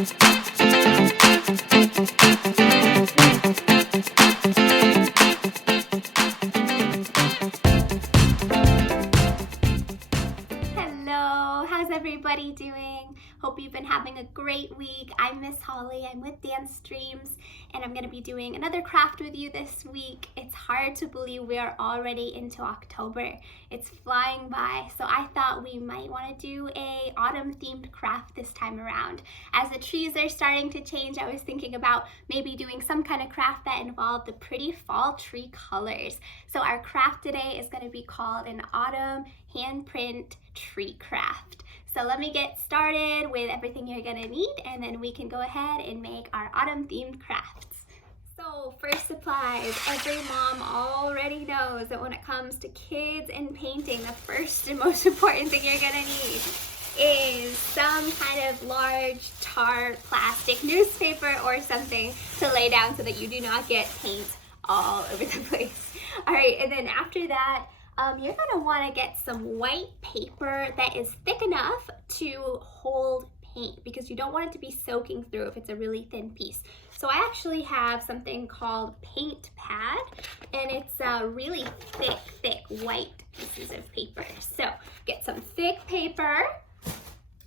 Hello, how's everybody doing? Hope you've been having a great week. I'm Miss Holly, I'm with Dance Streams, and I'm going to be doing another craft with you this week. It's hard to believe we are already into October. It's flying by, so I thought we might want to do a autumn themed craft this time around. As the trees are starting to change, I was thinking about maybe doing some kind of craft that involved the pretty fall tree colors. So our craft today is going to be called an autumn handprint tree craft. So let me get started with everything you're gonna need, and then we can go ahead and make our autumn themed crafts. So first supplies, every mom already knows that when it comes to kids and painting, the first and most important thing you're gonna need is some kind of large tar plastic newspaper or something to lay down so that you do not get paint all over the place. All right, and then after that, you're gonna wanna get some white paper that is thick enough to hold paint, because you don't want it to be soaking through if it's a really thin piece. So I actually have something called paint pad, and it's really thick white pieces of paper. So get some thick paper,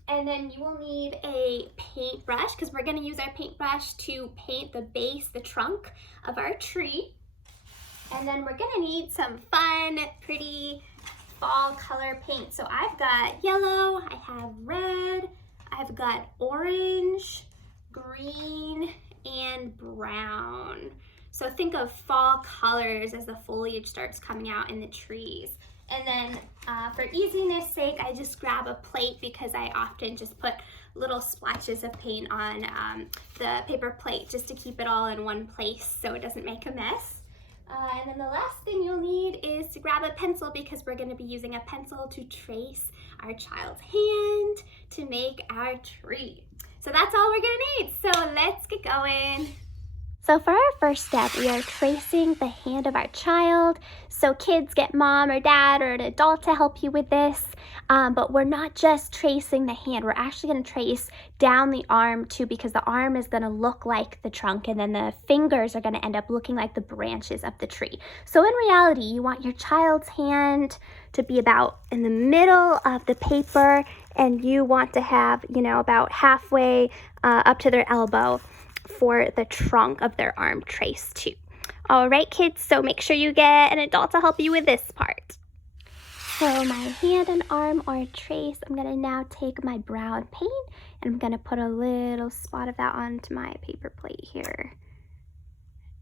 and then you will need a paintbrush, because we're gonna use our paintbrush to paint the base, the trunk of our tree. And then we're gonna need some fun, pretty fall color paint. So I've got yellow, I have red, I've got orange, green, and brown. So think of fall colors as the foliage starts coming out in the trees. And then for easiness sake, I just grab a plate, because I often just put little splotches of paint on the paper plate just to keep it all in one place so it doesn't make a mess. And then the last thing you'll need is to grab a pencil, because we're going to be using a pencil to trace our child's hand to make our tree. So that's all we're going to need. So let's get going. So for our first step, we are tracing the hand of our child. So kids, get mom or dad or an adult to help you with this. But we're not just tracing the hand. We're actually going to trace down the arm too, because the arm is going to look like the trunk, and then the fingers are going to end up looking like the branches of the tree. So in reality, you want your child's hand to be about in the middle of the paper, and you want to have, about halfway up to their elbow for the trunk of their arm traced too. All right, kids, so make sure you get an adult to help you with this part. So my hand and arm are traced. I'm gonna now take my brown paint, and I'm gonna put a little spot of that onto my paper plate here.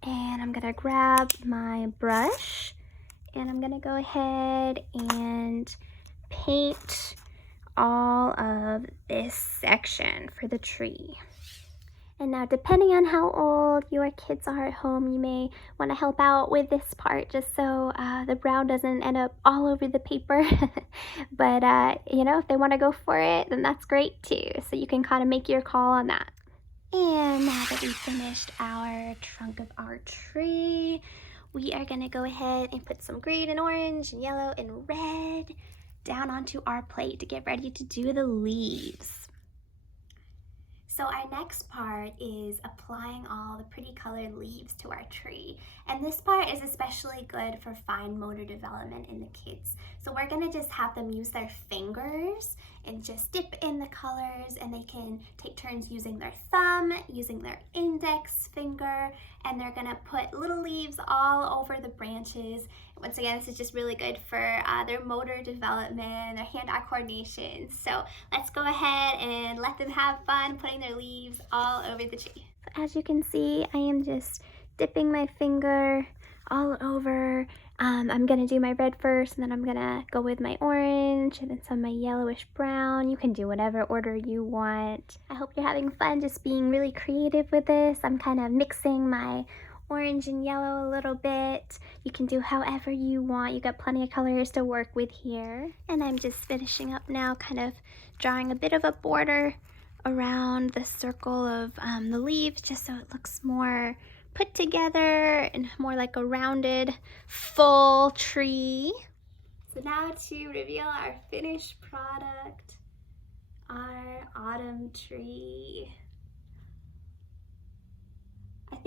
And I'm gonna grab my brush, and I'm gonna go ahead and paint all of this section for the tree. And now, depending on how old your kids are at home, you may want to help out with this part, just so the brown doesn't end up all over the paper. But, if they want to go for it, then that's great too. So you can kind of make your call on that. And now that we've finished our trunk of our tree, we are going to go ahead and put some green and orange and yellow and red down onto our plate to get ready to do the leaves. So our next part is applying all the pretty colored leaves to our tree. And this part is especially good for fine motor development in the kids. So we're gonna just have them use their fingers and just dip in the colors, and they can take turns using their thumb, using their index finger, and they're gonna put little leaves all over the branches. Once again, this is just really good for their motor development, their hand-eye coordination. So let's go ahead and let them have fun putting their leaves all over the tree. As you can see, I am just dipping my finger all over. I'm gonna do my red first, and then I'm gonna go with my orange, and then some of my yellowish brown. You can do whatever order you want. I hope you're having fun just being really creative with this. I'm kind of mixing my orange and yellow a little bit. You can do however you want. You got plenty of colors to work with here. And I'm just finishing up now, kind of drawing a bit of a border around the circle of the leaves, just so it looks more put together and more like a rounded full tree. So now to reveal our finished product, our autumn tree.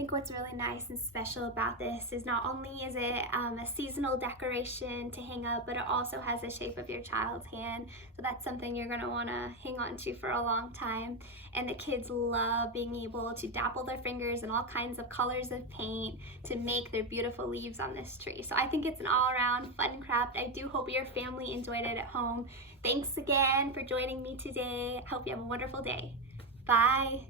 think what's really nice and special about this is not only is it a seasonal decoration to hang up, but it also has the shape of your child's hand. So that's something you're gonna wanna hang on to for a long time. And the kids love being able to dabble their fingers in all kinds of colors of paint to make their beautiful leaves on this tree. So I think it's an all-around fun craft. I do hope your family enjoyed it at home. Thanks again for joining me today. I hope you have a wonderful day. Bye.